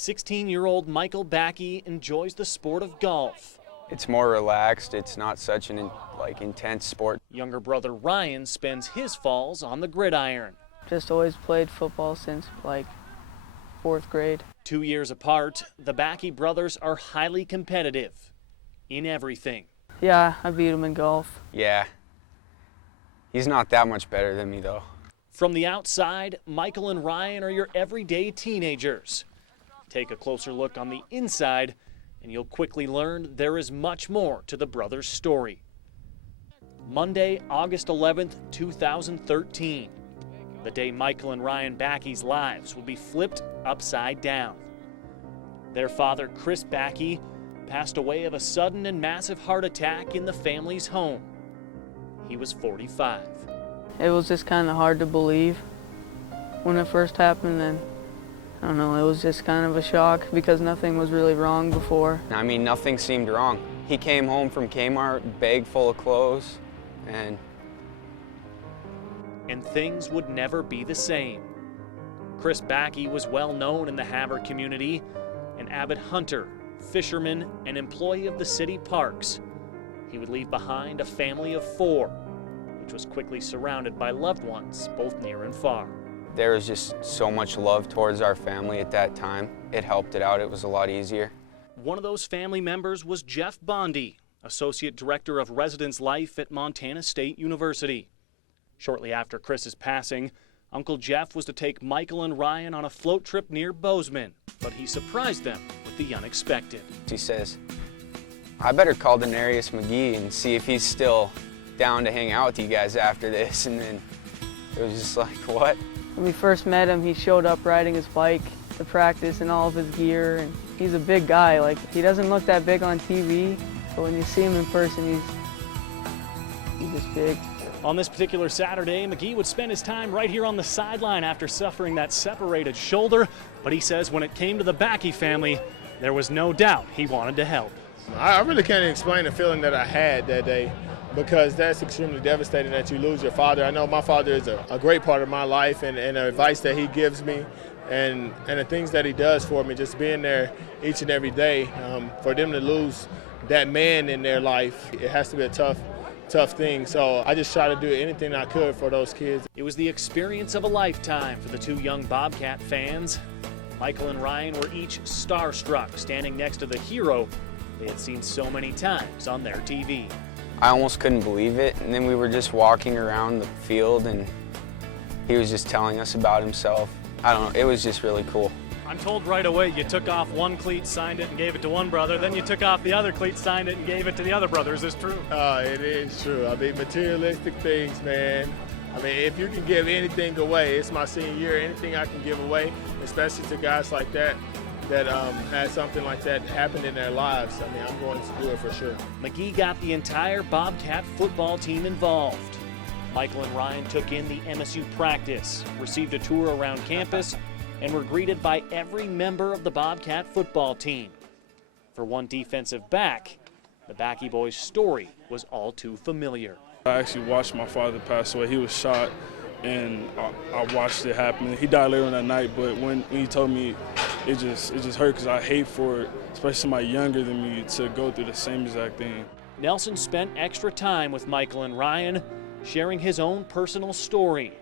16-year-old Michael Bakke enjoys the sport of golf. It's more relaxed. It's not such an intense sport. Younger brother Ryan spends his falls on the gridiron. Just always played football since fourth grade. 2 years apart, the Bakke brothers are highly competitive in everything. Yeah, I beat him in golf. Yeah. He's not that much better than me, though. From the outside, Michael and Ryan are your everyday teenagers. Take a closer look on the inside, and you'll quickly learn there is much more to the brothers' story. Monday, August 11th, 2013. The day Michael and Ryan Bakke's lives will be flipped upside down. Their father, Chris Bakke, passed away of a sudden and massive heart attack in the family's home. He was 45. It was just kind of hard to believe when it first happened, and I don't know, it was just kind of a shock because nothing was really wrong before. I mean, nothing seemed wrong. He came home from Kmart, bag full of clothes, and things would never be the same. Chris Bakke was well known in the Havre community, an avid hunter, fisherman, and employee of the city parks. He would leave behind a family of 4, which was quickly surrounded by loved ones, both near and far. there was just so much love towards our family at that time. It helped it out. It was a lot easier. One of those family members was Jeff Bondi, Associate Director of Residence Life at Montana State University. Shortly after Chris's passing, Uncle Jeff was to take Michael and Ryan on a float trip near Bozeman, but he surprised them with the unexpected. He says, I better call DeNarius McGhee and see if he's still down to hang out with you guys after this. And then it was just like, what? When we first met him, he showed up riding his bike to practice and all of his gear. And he's a big guy. Like, he doesn't look that big on TV, but when you see him in person, he's just big. On this particular Saturday, McGhee would spend his time right here on the sideline after suffering that separated shoulder. But he says when it came to the Bakke family, there was no doubt he wanted to help. I really can't explain the feeling that I had that day, because that's extremely devastating that you lose your father. I know my father is a great part of my life, and the advice that he gives me and the things that he does for me, just being there each and every day. For them to lose that man in their life, it has to be a tough thing. So I just try to do anything I could for those kids. It was the experience of a lifetime for the two young Bobcat fans. Michael and Ryan were each starstruck, standing next to the hero they had seen so many times on their TV. I almost couldn't believe it, and then we were just walking around the field and he was just telling us about himself. I don't know, it was just really cool. I'm told right away you took off one cleat, signed it, and gave it to one brother, then you took off the other cleat, signed it, and gave it to the other brother. Is this true? It is true. I mean, materialistic things, man. I mean, if you can give anything away, it's my senior year, anything I can give away, especially to guys like that had something like that happen in their lives. I mean, I'm going to do it for sure. McGhee got the entire Bobcat football team involved. Michael and Ryan took in the MSU practice, received a tour around campus, and were greeted by every member of the Bobcat football team. For one defensive back, the Bakke boys' story was all too familiar. I actually watched my father pass away. He was shot, and I watched it happen. He died later on that night, but when he told me, it just hurt, because I hate for it, especially somebody younger than me, to go through the same exact thing. Nelson spent extra time with Michael and Ryan, sharing his own personal story.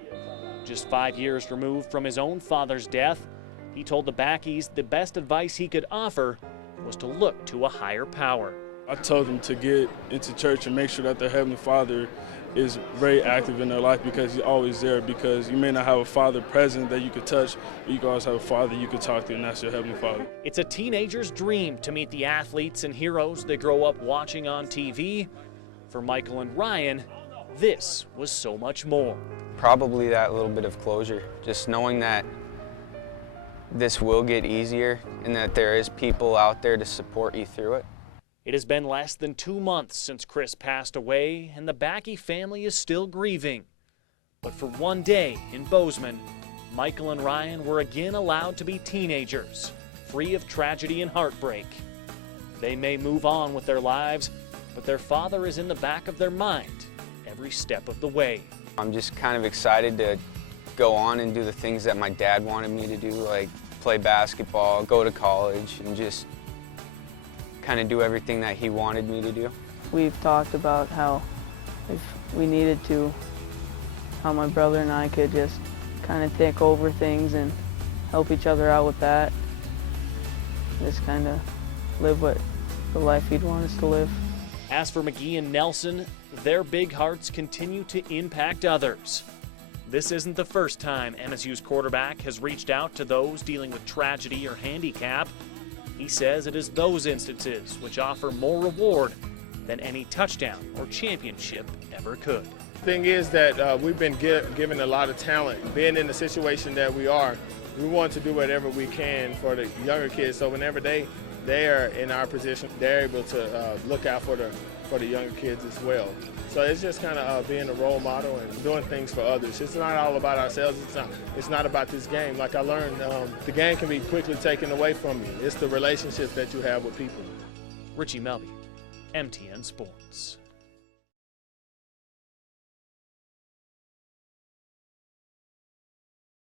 Just 5 years removed from his own father's death, he told the Bakkes the best advice he could offer was to look to a higher power. I told them to get into church and make sure that their Heavenly Father is very active in their life, because he's always there. Because you may not have a father present that you could touch, but you can always have a father you could talk to, and that's your Heavenly Father. It's a teenager's dream to meet the athletes and heroes they grow up watching on TV. For Michael and Ryan, this was so much more. Probably that little bit of closure, just knowing that this will get easier and that there is people out there to support you through it. It has been less than 2 months since Chris passed away, and the Bakke family is still grieving. But for one day in Bozeman, Michael and Ryan were again allowed to be teenagers, free of tragedy and heartbreak. They may move on with their lives, but their father is in the back of their mind every step of the way. I'm just kind of excited to go on and do the things that my dad wanted me to do, like play basketball, go to college, and just kind of do everything that he wanted me to do. We've talked about how if we needed to, how my brother and I could just kind of take over things and help each other out with that. Just kind of live the life he'd want us to live. As for McGhee and Nelson, their big hearts continue to impact others. This isn't the first time MSU's quarterback has reached out to those dealing with tragedy or handicap. He says it is those instances which offer more reward than any touchdown or championship ever could. The thing is that we've been given a lot of talent. Being in the situation that we are, we want to do whatever we can for the younger kids. So whenever they are in our position, they're able to look out for the younger kids as well. So it's just kind of being a role model and doing things for others. It's not all about ourselves. It's not about this game. Like I learned, the game can be quickly taken away from you. It's the relationships that you have with people. Richie Melby, MTN Sports.